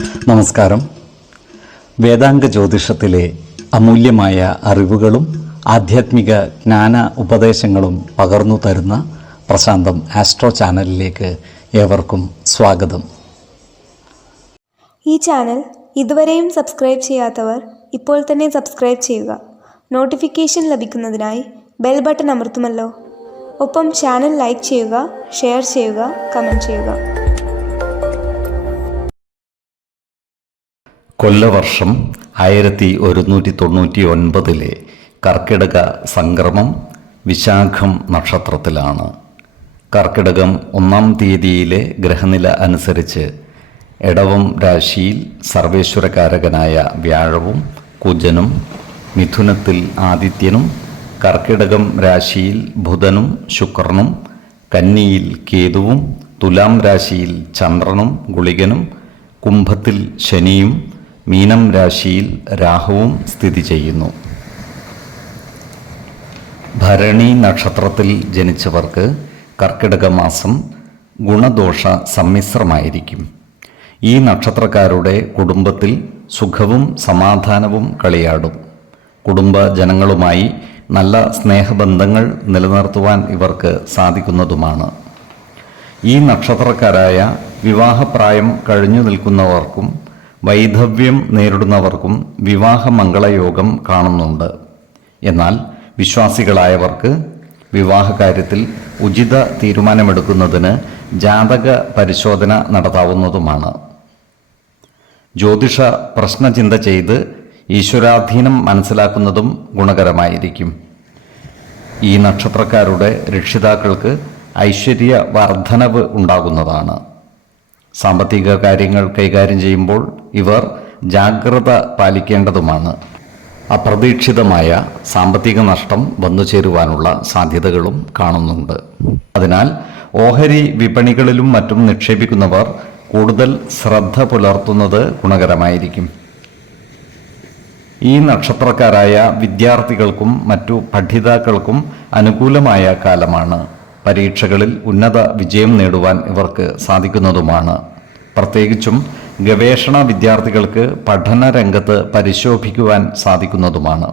നമസ്കാരം. വേദാംഗ ജ്യോതിഷത്തിലെ അമൂല്യമായ അറിവുകളും ആധ്യാത്മിക ജ്ഞാന ഉപദേശങ്ങളും പകർന്നു തരുന്ന പ്രശാന്തം ആസ്ട്രോ ചാനലിലേക്ക് ഏവർക്കും സ്വാഗതം. ഈ ചാനൽ ഇതുവരെയും സബ്സ്ക്രൈബ് ചെയ്യാത്തവർ ഇപ്പോൾ തന്നെ സബ്സ്ക്രൈബ് ചെയ്യുക. നോട്ടിഫിക്കേഷൻ ലഭിക്കുന്നതിനായി ബെൽ ബട്ടൺ അമർത്തുമല്ലോ. ഒപ്പം ചാനൽ ലൈക്ക് ചെയ്യുക, ഷെയർ ചെയ്യുക, കമൻറ്റ് ചെയ്യുക. കൊല്ലവർഷം 1199 കർക്കിടക സംക്രമം വിശാഖം നക്ഷത്രത്തിലാണ്. കർക്കിടകം 1-ാം തീയതിയിലെ ഗ്രഹനില അനുസരിച്ച് എടവം രാശിയിൽ സർവേശ്വരകാരകനായ വ്യാഴവും കുജനും, മിഥുനത്തിൽ ആദിത്യനും, കർക്കിടകം രാശിയിൽ ബുധനും ശുക്രനും, കന്നിയിൽ കേതുവും, തുലാം രാശിയിൽ ചന്ദ്രനും ഗുളികനും, കുംഭത്തിൽ ശനിയും, മീനം രാശിയിൽ രാഹുവും സ്ഥിതി ചെയ്യുന്നു. ഭരണി നക്ഷത്രത്തിൽ ജനിച്ചവർക്ക് കർക്കിടക മാസം ഗുണദോഷ സമ്മിശ്രമായിരിക്കും. ഈ നക്ഷത്രക്കാരുടെ കുടുംബത്തിൽ സുഖവും സമാധാനവും കളിയാടും. കുടുംബ ജനങ്ങളുമായി നല്ല സ്നേഹബന്ധങ്ങൾ നിലനിർത്തുവാൻ ഇവർക്ക് സാധിക്കുന്നതുമാണ്. ഈ നക്ഷത്രക്കാരായ വിവാഹപ്രായം കഴിഞ്ഞു നിൽക്കുന്നവർക്കും വൈധവ്യം നേരിടുന്നവർക്കും വിവാഹ മംഗളയോഗം കാണുന്നുണ്ട്. എന്നാൽ വിശ്വാസികളായവർക്ക് വിവാഹകാര്യത്തിൽ ഉചിത തീരുമാനമെടുക്കുന്നതിന് ജാതക പരിശോധന നടത്താവുന്നതുമാണ്. ജ്യോതിഷ പ്രശ്നചിന്ത ചെയ്ത് ഈശ്വരാധീനം മനസ്സിലാക്കുന്നതും ഗുണകരമായിരിക്കും. ഈ നക്ഷത്രക്കാരുടെ രക്ഷിതാക്കൾക്ക് ഐശ്വര്യ വർധനവ് ഉണ്ടാകുന്നതാണ്. സാമ്പത്തിക കാര്യങ്ങൾ കൈകാര്യം ചെയ്യുമ്പോൾ ഇവർ ജാഗ്രത പാലിക്കേണ്ടതുമാണ്. അപ്രതീക്ഷിതമായ സാമ്പത്തിക നഷ്ടം വന്നു ചേരുവാനുള്ള സാധ്യതകളും കാണുന്നുണ്ട്. അതിനാൽ ഓഹരി വിപണികളിലും മറ്റും നിക്ഷേപിക്കുന്നവർ കൂടുതൽ ശ്രദ്ധ പുലർത്തുന്നത് ഗുണകരമായിരിക്കും. ഈ നക്ഷത്രക്കാരായ വിദ്യാർത്ഥികൾക്കും മറ്റു പഠിതാക്കൾക്കും അനുകൂലമായ കാലമാണ്. പരീക്ഷകളിൽ ഉന്നത വിജയം നേടുവാൻ ഇവർക്ക് സാധിക്കുന്നതുമാണ്. പ്രത്യേകിച്ചും ഗവേഷണ വിദ്യാർത്ഥികൾക്ക് പഠന രംഗത്ത് പരിശോഭിക്കുവാൻ സാധിക്കുന്നതുമാണ്.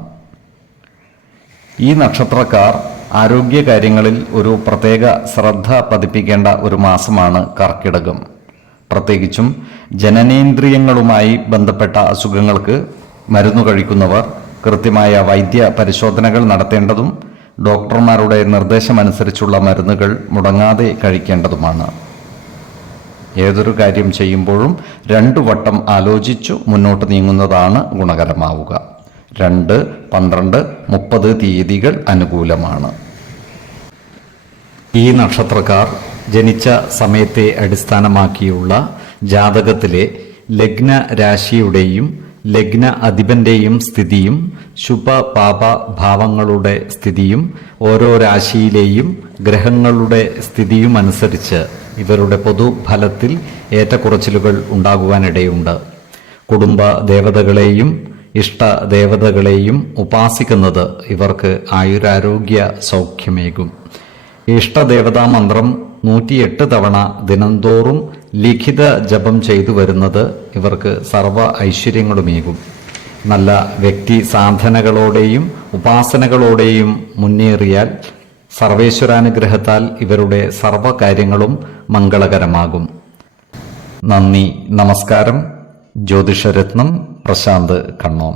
ഈ നക്ഷത്രക്കാർ ആരോഗ്യകാര്യങ്ങളിൽ ഒരു പ്രത്യേക ശ്രദ്ധ പതിപ്പിക്കേണ്ട ഒരു മാസമാണ് കർക്കിടകം. പ്രത്യേകിച്ചും ജനനേന്ദ്രിയങ്ങളുമായി ബന്ധപ്പെട്ട അസുഖങ്ങൾക്ക് മരുന്നു കഴിക്കുന്നവർ കൃത്യമായ വൈദ്യ പരിശോധനകൾ നടത്തേണ്ടതും ഡോക്ടർമാരുടെ നിർദ്ദേശമനുസരിച്ചുള്ള മരുന്നുകൾ മുടങ്ങാതെ കഴിക്കേണ്ടതുമാണ്. ഏതൊരു കാര്യം ചെയ്യുമ്പോഴും 2 വട്ടം ആലോചിച്ചു മുന്നോട്ട് നീങ്ങുന്നതാണ് ഗുണകരമാവുക. 2, 12, 30 തീയതികൾ അനുകൂലമാണ്. ഈ നക്ഷത്രക്കാർ ജനിച്ച സമയത്തെ അടിസ്ഥാനമാക്കിയുള്ള ജാതകത്തിലെ ലഗ്ന രാശിയുടെയും ലഗ്ന അധിപന്റെയും സ്ഥിതിയും ശുഭ പാപ ഭാവങ്ങളുടെ സ്ഥിതിയും ഓരോ രാശിയിലെയും ഗ്രഹങ്ങളുടെ സ്ഥിതിയും അനുസരിച്ച് ഇവരുടെ പൊതുഫലത്തിൽ ഏറ്റക്കുറച്ചിലുകൾ ഉണ്ടാകുവാനിടയുണ്ട്. കുടുംബ ദേവതകളെയും ഇഷ്ടദേവതകളെയും ഉപാസിക്കുന്നത് ഇവർക്ക് ആയുരാരോഗ്യ സൗഖ്യമേകും. ഇഷ്ടദേവതാ മന്ത്രം 108 തവണ ദിനംതോറും ലിഖിത ജപം ചെയ്തു വരുന്നത് ഇവർക്ക് സർവ്വ ഐശ്വര്യങ്ങളുമേകും. നല്ല വ്യക്തി സാധനകളോടെയും ഉപാസനകളോടെയും മുന്നേറിയാൽ സർവേശ്വരാനുഗ്രഹത്താൽ ഇവരുടെ സർവ്വകാര്യങ്ങളും മംഗളകരമാകും. നന്ദി, നമസ്കാരം. ജ്യോതിഷരത്നം പ്രശാന്ത് കണ്ണോം.